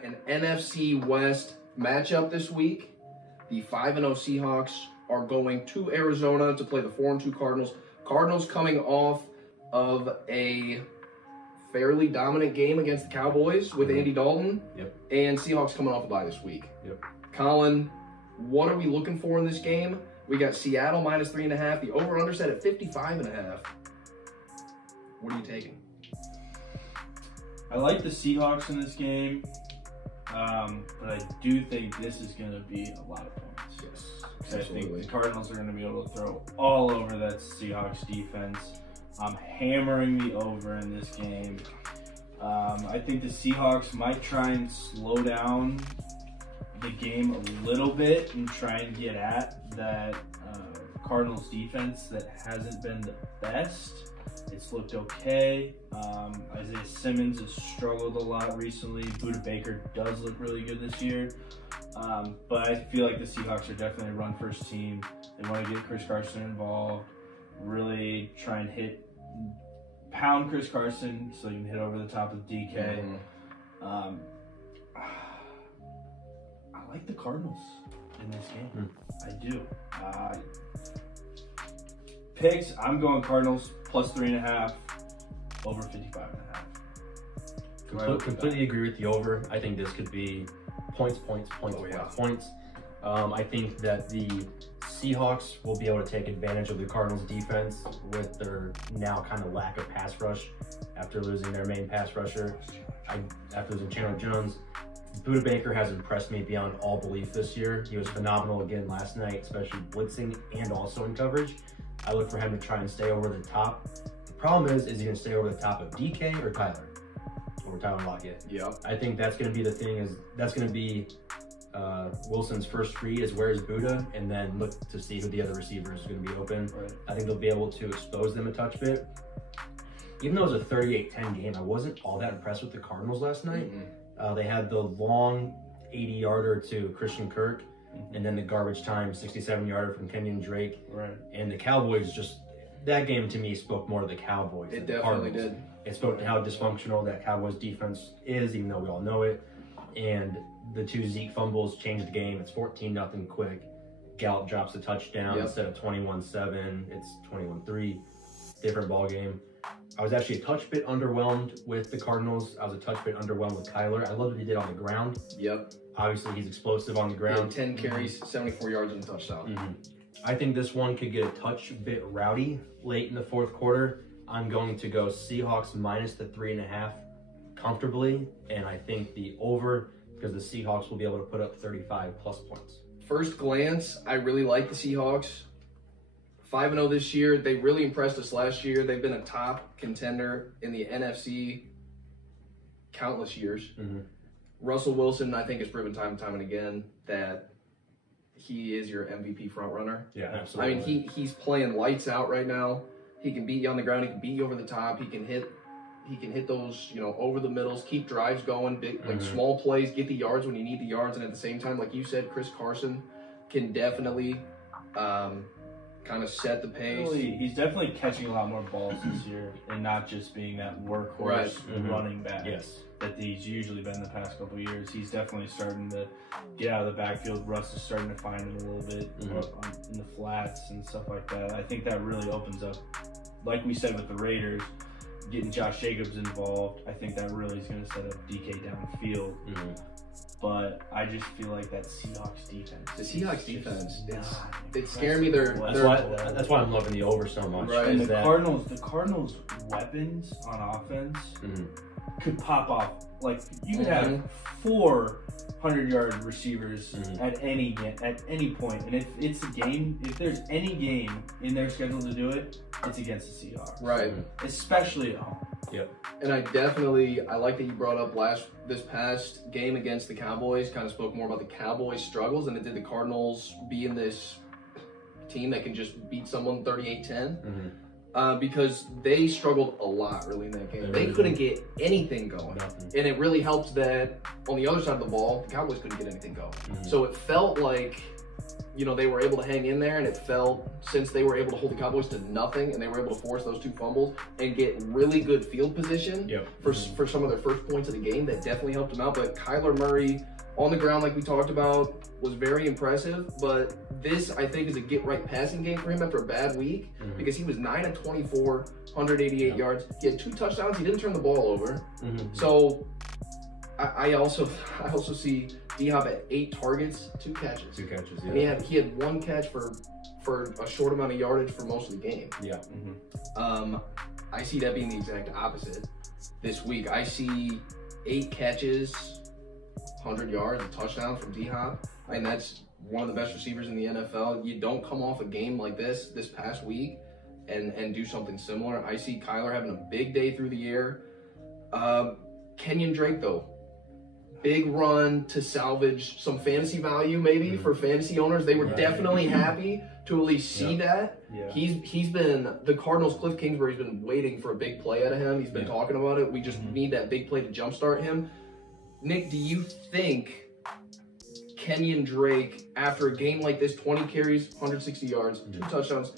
got an NFC West matchup this week. The 5-0 Seahawks are going to Arizona to play the 4-2 Cardinals. Cardinals coming off of a fairly dominant game against the Cowboys with Andy Dalton. Yep. And Seahawks coming off a bye this week. Yep. Colin, what are we looking for in this game? We got Seattle -3.5. The over-under set at 55.5. What are you taking? I like the Seahawks in this game, but I do think this is going to be a lot of points. Yes, I think the Cardinals are going to be able to throw all over that Seahawks defense. I'm hammering the over in this game. I think the Seahawks might try and slow down the game a little bit and try and get at that Cardinals defense that hasn't been the best. It's looked okay. Isaiah Simmons has struggled a lot recently. Buda Baker does look really good this year. But I feel like the Seahawks are definitely a run-first team. They want to get Chris Carson involved, really try and pound Chris Carson so you can hit over the top of DK. I like the Cardinals in this game. I do. Picks, I'm going Cardinals +3.5, over 55.5. Completely agree with the over. I think this could be points. I think that the Seahawks will be able to take advantage of the Cardinals defense with their now kind of lack of pass rush after losing their main pass rusher, after losing Chandler Jones. Buda Baker has impressed me beyond all belief this year. He was phenomenal again last night, especially blitzing and also in coverage. I look for him to try and stay over the top. The problem is he going to stay over the top of DK or Tyler? Or Tyler Lockett? Yeah. I think that's going to be the thing, that's going to be Wilson's first read is where's Buda, and then look to see who the other receiver is going to be open. Right. I think they'll be able to expose them a touch bit. Even though it was a 38-10 game, I wasn't all that impressed with the Cardinals last night. They had the long 80-yarder to Christian Kirk, and then the garbage time 67-yarder from Kenyon Drake. Right. And the Cowboys that game to me spoke more to the Cowboys. It definitely did. It spoke to how dysfunctional that Cowboys defense is, even though we all know it. And the two Zeke fumbles changed the game. It's 14-0 quick. Gallup drops a touchdown instead of 21-7. It's 21-3. Different ball game. I was actually a touch bit underwhelmed with the Cardinals. I was a touch bit underwhelmed with Kyler. I love what he did on the ground. Yep. Obviously, he's explosive on the ground. 10 carries, 74 yards and a touchdown. I think this one could get a touch bit rowdy late in the fourth quarter. I'm going to go Seahawks -3.5 comfortably, and I think the over, because the Seahawks will be able to put up 35+ points. First glance, I really like the Seahawks. 5-0 this year. They really impressed us last year. They've been a top contender in the NFC countless years. Russell Wilson, I think, has proven time and time and again that he is your MVP frontrunner. Yeah, absolutely. I mean, he's playing lights out right now. He can beat you on the ground. He can beat you over the top. He can hit those, over the middles, keep drives going, big, like small plays, get the yards when you need the yards. And at the same time, like you said, Chris Carson can definitely kind of set the pace. He's definitely catching a lot more balls this year and not just being that workhorse running back that he's usually been the past couple of years. He's definitely starting to get out of the backfield. Russ is starting to find him a little bit in the flats and stuff like that. I think that really opens up, like we said with the Raiders, getting Josh Jacobs involved. I think that really is going to set up DK downfield. But I just feel like that Seahawks defense. The Seahawks defense, it's scaring me. That's why I'm loving the over so much. Right. And the Cardinals' weapons on offense could pop off. Like you could have 400-yard receivers at any point. And if there's any game in their schedule to do it, it's against the Seahawks. Right. Especially at home. Yep. And I like that you brought up this past game against the Cowboys, kind of spoke more about the Cowboys' struggles than it did the Cardinals being this team that can just beat someone 38-10. Because they struggled a lot really in that game. They couldn't get anything going. And it really helped that on the other side of the ball, the Cowboys couldn't get anything going. So it felt like you know, they were able to hang in there, and it felt, since they were able to hold the Cowboys to nothing and they were able to force those 2 fumbles and get really good field position for some of their first points of the game, that definitely helped them out. But Kyler Murray on the ground, like we talked about, was very impressive. But this, I think, is a get-right passing game for him after a bad week, because he was 9 of 24, 188 yards. He had 2 touchdowns. He didn't turn the ball over. So I also see D-Hop at 8 targets, 2 catches. 2 catches, yeah. And he had 1 catch for a short amount of yardage for most of the game. Yeah. I see that being the exact opposite this week. I see 8 catches, 100 yards, a touchdown from D-Hop. I mean, that's one of the best receivers in the NFL. You don't come off a game like this past week and do something similar. I see Kyler having a big day through the air. Kenyon Drake, though, big run to salvage some fantasy value, maybe for fantasy owners. They were definitely happy to at least see that. He's been, the Cardinals, Cliff Kingsbury's been waiting for a big play out of him. He's been talking about it. We just need that big play to jumpstart him. Nick, do you think Kenyon Drake, after a game like this, 20 carries, 160 yards, 2 touchdowns,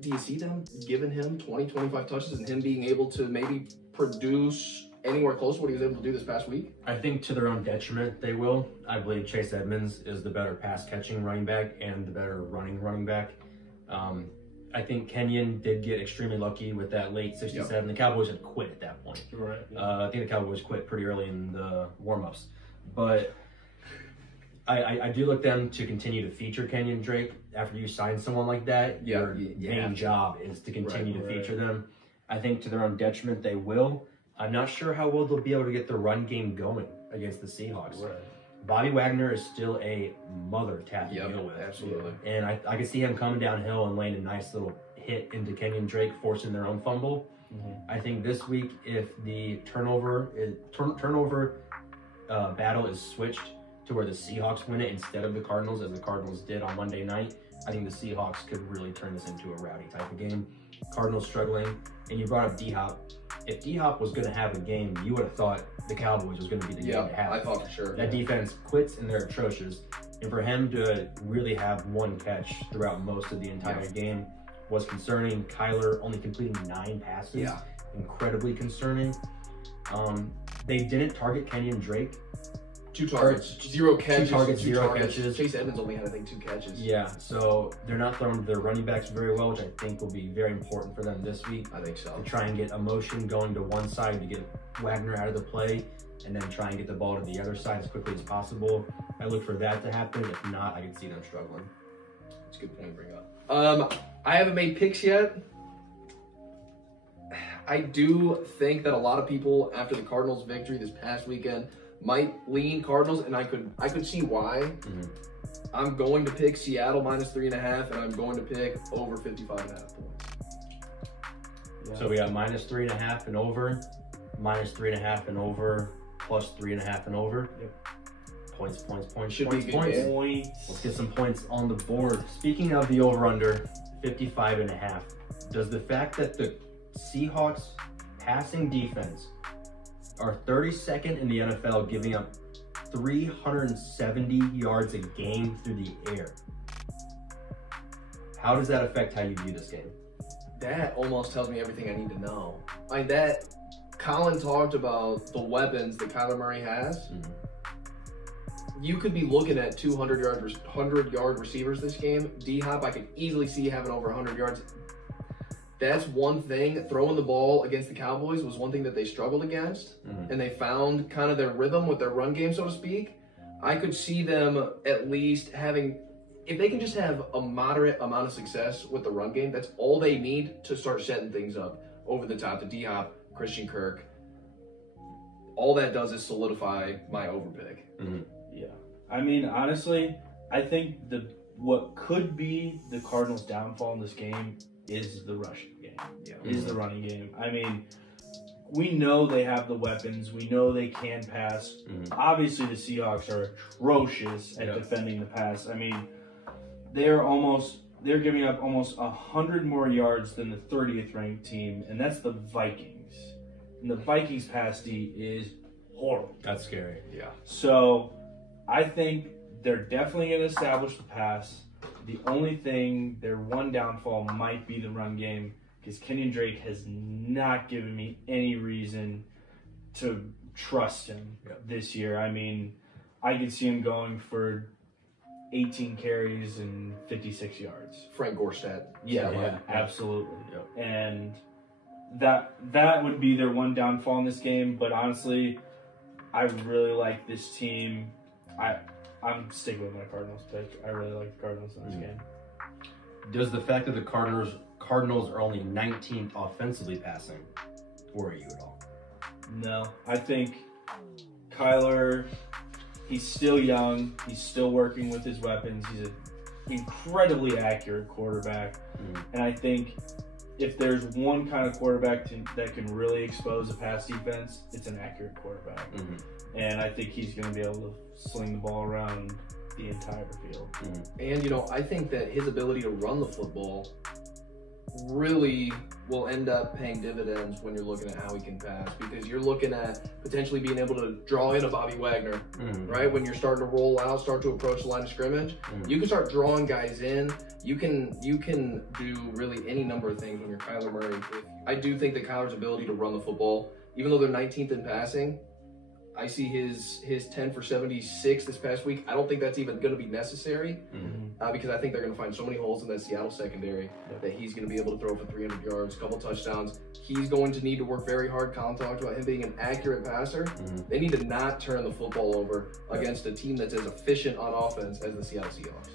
do you see them giving him 20, 25 touches and him being able to maybe produce anywhere close to what he was able to do this past week? I think to their own detriment, they will. I believe Chase Edmonds is the better pass-catching running back and the better running back. I think Kenyon did get extremely lucky with that late 67. The Cowboys had quit at that point. Right. I think the Cowboys quit pretty early in the warm-ups. But I do look them to continue to feature Kenyon Drake. After you sign someone like that, your main job is to continue to feature them. I think to their own detriment, they will. I'm not sure how well they'll be able to get the run game going against the Seahawks. Bobby Wagner is still a mother to have to deal with. Absolutely. And I can see him coming downhill and laying a nice little hit into Kenyon Drake, forcing their own fumble. I think this week, if the turnover battle is switched to where the Seahawks win it instead of the Cardinals, as the Cardinals did on Monday night, I think the Seahawks could really turn this into a rowdy type of game. Cardinals struggling, and you brought up D-Hop. If D-Hop was going to have a game, you would have thought the Cowboys was going to be the game to have. I thought for sure. That defense quits, and they're atrocious. And for him to really have 1 catch throughout most of the entire game was concerning. Kyler only completing 9 passes. Incredibly concerning. They didn't target Kenyon Drake. 2 targets, 0 catches. 2 targets, 0 catches. Chase Edmonds only had, I think, 2 catches. Yeah, so they're not throwing their running backs very well, which I think will be very important for them this week. I think so. To try and get a motion going to one side to get Wagner out of the play, and then try and get the ball to the other side as quickly as possible. I look for that to happen. If not, I can see them struggling. That's a good point to bring up. I haven't made picks yet. I do think that a lot of people, after the Cardinals' victory this past weekend, might lean Cardinals, and I could see why. I'm going to pick Seattle -3.5, and I'm going to pick over 55.5 points. So we got -3.5 and over, -3.5 and over, +3.5 and over. Points. Should be good. Points. Let's get some points on the board. Speaking of the over/under, 55.5. Does the fact that the Seahawks passing defense are 32nd in the NFL, giving up 370 yards a game through the air, how does that affect how you view this game? That almost tells me everything I need to know. Like that, Colin talked about the weapons that Kyler Murray has. You could be looking at 100-yard receivers this game. D-Hop, I could easily see having over 100 yards. That's one thing. Throwing the ball against the Cowboys was one thing that they struggled against, and they found kind of their rhythm with their run game, so to speak. I could see them at least having, if they can just have a moderate amount of success with the run game, that's all they need to start setting things up over the top to D-Hop, Christian Kirk. All that does is solidify my overpick. Yeah. I mean, honestly, I think what could be the Cardinals' downfall in this game is the rushing game. Is the running game. I mean, we know they have the weapons. We know they can pass. Obviously, the Seahawks are atrocious at defending the pass. I mean, they're giving up almost 100 more yards than the 30th ranked team, and that's the Vikings. And the Vikings pass D is horrible. That's scary. So I think they're definitely going to establish the pass. The only thing, their one downfall might be the run game, because Kenyon Drake has not given me any reason to trust him this year. I mean, I could see him going for 18 carries and 56 yards. Frank Gorstead. Yeah, absolutely. Yep. And that would be their one downfall in this game. But honestly, I really like this team. I'm sticking with my Cardinals pick. I really like the Cardinals in this game. Does the fact that the Cardinals are only 19th offensively passing worry you at all? No. I think Kyler, he's still young. He's still working with his weapons. He's an incredibly accurate quarterback. And I think if there's one kind of quarterback that can really expose a pass defense, it's an accurate quarterback. And I think he's going to be able to sling the ball around the entire field. And, you know, I think that his ability to run the football really will end up paying dividends when you're looking at how he can pass, because you're looking at potentially being able to draw in a Bobby Wagner, right? When you're starting to roll out, start to approach the line of scrimmage, you can start drawing guys in. You can do really any number of things when you're Kyler Murray. I do think that Kyler's ability to run the football, even though they're 19th in passing, I see his 10 for 76 this past week. I don't think that's even going to be necessary because I think they're going to find so many holes in that Seattle secondary that he's going to be able to throw for 300 yards, a couple touchdowns. He's going to need to work very hard. Colin talked about him being an accurate passer. They need to not turn the football over against a team that's as efficient on offense as the Seattle Seahawks.